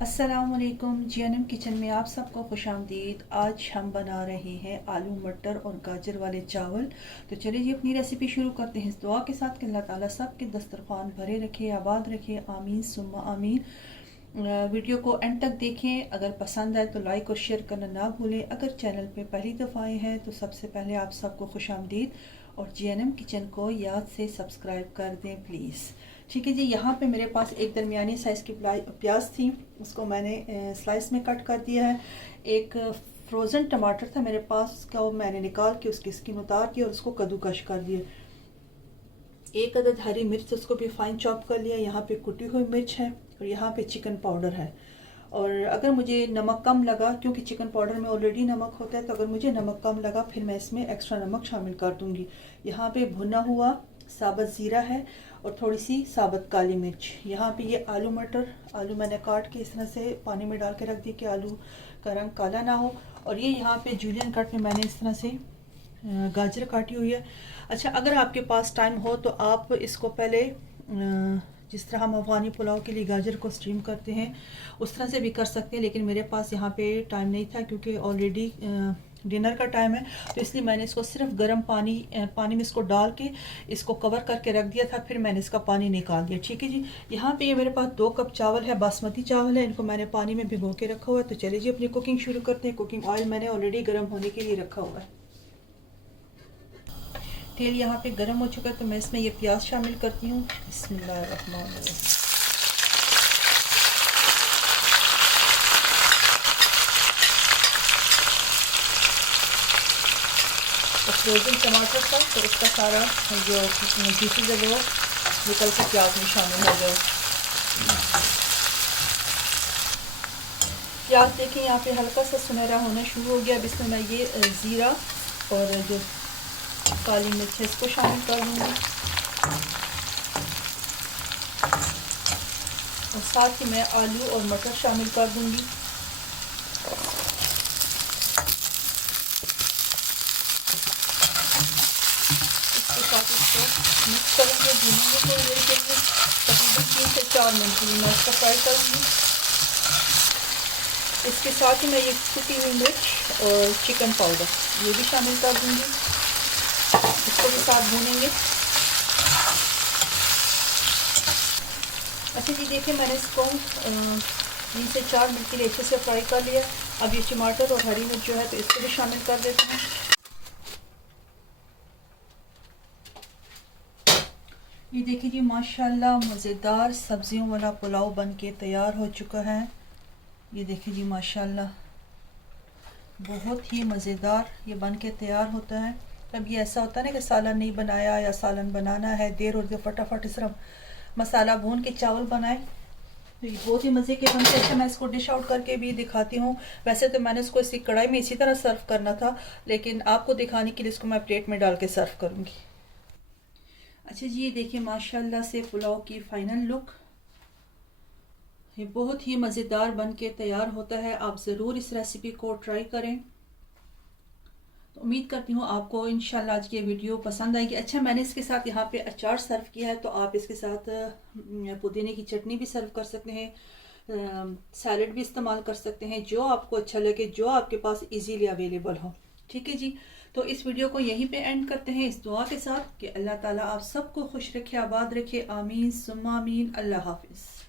अस्सलामुअलैकुम। GNM kitchen में आप सबको खुशामदीद। आज हम बना रहे हैं आलू मटर और गाजर वाले चावल। तो चलिए जी अपनी रेसिपी शुरू करते हैं इस दुआ के साथ कि अल्लाह ताला सब के दस्तरखान भरे रखे, आबाद रखे, आमीन सुम्मा आमीन। वीडियो को एंड तक देखें। अगर पसंद आए तो लाइक और शेयर करना ना भूलें। अगर चैनल पे पहली दफ़ा आए हैं तो सबसे पहले आप सबको खुशामदीद और जीएनएम किचन को याद से सब्सक्राइब कर दें प्लीज़। ठीक है जी। यहाँ पे मेरे पास एक दरमियानी साइज़ की प्याज थी, उसको मैंने स्लाइस में कट कर दिया है। एक फ्रोज़न टमाटर था मेरे पास, उसका वो मैंने निकाल के उसकी स्किन उतार के और उसको कद्दूकश कर दिया। एक अदद हरी मिर्च, उसको भी फाइन चॉप कर लिया। यहाँ पे कुटी हुई मिर्च है और यहाँ पे चिकन पाउडर है। और अगर मुझे नमक कम लगा, क्योंकि चिकन पाउडर में ऑलरेडी नमक होता है, तो अगर मुझे नमक कम लगा फिर मैं इसमें एक्स्ट्रा नमक शामिल कर दूँगी। यहाँ पे भुना हुआ साबुत ज़ीरा है और थोड़ी सी साबुत काली मिर्च। यहाँ पे ये आलू मटर, आलू मैंने काट के इस तरह से पानी में डाल के रख दी कि आलू का रंग काला ना हो। और ये यहाँ पे जूलियन कट में मैंने इस तरह से गाजर काटी हुई है। अच्छा, अगर आपके पास टाइम हो तो आप इसको पहले जिस तरह हम अफ़गानी पुलाव के लिए गाजर को स्टीम करते हैं उस तरह से भी कर सकते हैं, लेकिन मेरे पास यहाँ पे टाइम नहीं था क्योंकि ऑलरेडी डिनर का टाइम है, तो इसलिए मैंने इसको सिर्फ गर्म पानी में इसको डाल के इसको कवर करके रख दिया था। फिर मैंने इसका पानी निकाल दिया। ठीक है जी। यहाँ पे ये मेरे पास 2 कप चावल है, बासमती चावल है। इनको मैंने पानी में भिगो के रखा हुआ है। तो चलिए जी अपनी कुकिंग शुरू करते हैं। कुकिंग ऑयल मैंने ऑलरेडी गर्म होने के लिए रखा हुआ है। तेल यहाँ पे गर्म हो चुका है तो मैं इसमें ये प्याज शामिल करती हूँ। बिस्मिल्लाहिर्रहमानिर्रहीम। तो फ्रोजन टमाटर था तो इसका सारा जो जूसेस है वो निकल के प्याज में शामिल हो गए। प्याज देखें यहाँ पे हल्का सा सुनहरा होना शुरू हो गया। अब इसमें मैं ये ज़ीरा और जो काली मिर्च है इसको शामिल कर दूँगी और साथ ही मैं आलू और मटर शामिल कर दूँगी। इसके साथ इसको मिक्स करेंगे, भूनेंगे थोड़ी देर के लिए, तकरीबन 3 से 4 मिनट के लिए मैं इसको फ्राई करूँगी। इसके साथ ही मैं ये कुटी हुई मिर्च और चिकन पाउडर ये भी शामिल कर दूँगी। इसको भी साथ भूनेंगे। अच्छा जी, देखिए मैंने इसको 3 से 4 मिनट के लिए अच्छे से फ्राई कर लिया। अब ये टमाटर और हरी मिर्च जो है तो इसको भी शामिल कर देते हैं। ये देखिए जी माशाल्लाह मज़ेदार सब्जियों वाला पुलाव बन के तैयार हो चुका है। ये देखिए जी माशाल्लाह बहुत ही मज़ेदार ये बन के तैयार होता है। तब ये ऐसा होता है ना कि सालन नहीं बनाया या सालन बनाना है, देर हो गई, फटाफट इस तरह मसाला भून के चावल बनाए तो ये बहुत ही मज़े के बनते हैं। अच्छा, मैं इसको डिश आउट करके भी दिखाती हूँ। वैसे तो मैंने इसको इसी कढ़ाई में इसी तरह सर्व करना था, लेकिन आपको दिखाने के लिए इसको मैं प्लेट में डाल के सर्व करूँगी। अच्छा जी, ये देखिए माशाल्लाह से पुलाव की फ़ाइनल लुक। ये बहुत ही मज़ेदार बन के तैयार होता है। आप ज़रूर इस रेसिपी को ट्राई करें। तो उम्मीद करती हूँ आपको इंशाल्लाह आज की वीडियो पसंद आएगी। अच्छा, मैंने इसके साथ यहाँ पे अचार सर्व किया है, तो आप इसके साथ पुदीने की चटनी भी सर्व कर सकते हैं, सैलड भी इस्तेमाल कर सकते हैं, जो आपको अच्छा लगे, जो आपके पास इजीली अवेलेबल हो। ठीक है जी। तो इस वीडियो को यहीं पे एंड करते हैं इस दुआ के साथ कि अल्लाह ताला आप सबको खुश रखे, आबाद रखे, आमीन सुम्मा आमीन। अल्लाह हाफिज़।